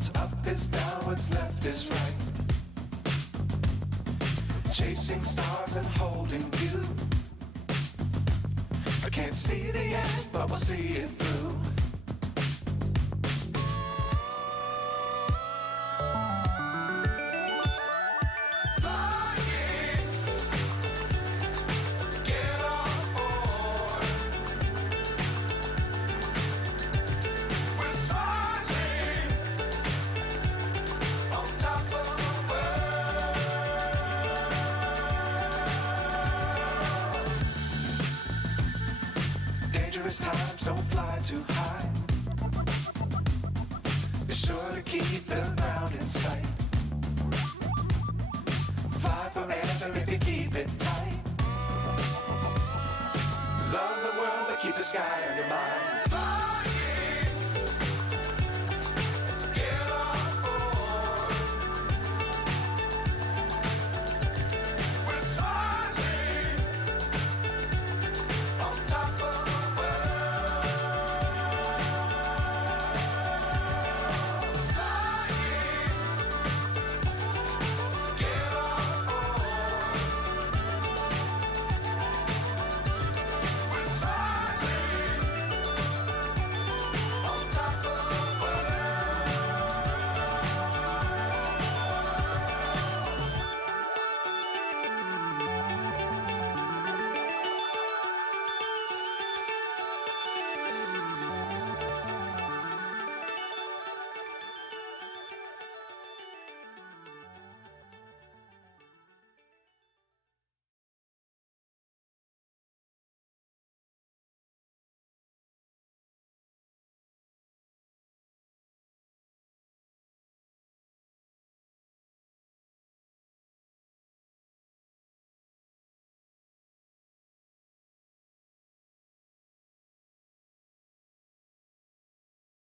What's up is down, what's left is right. Chasing stars and holding you. I can't see the end, but we'll see it through. Times don't fly too high. Be sure to keep the ground in sight. Fly forever if you keep it tight. Love the world, but keep the sky on your mind.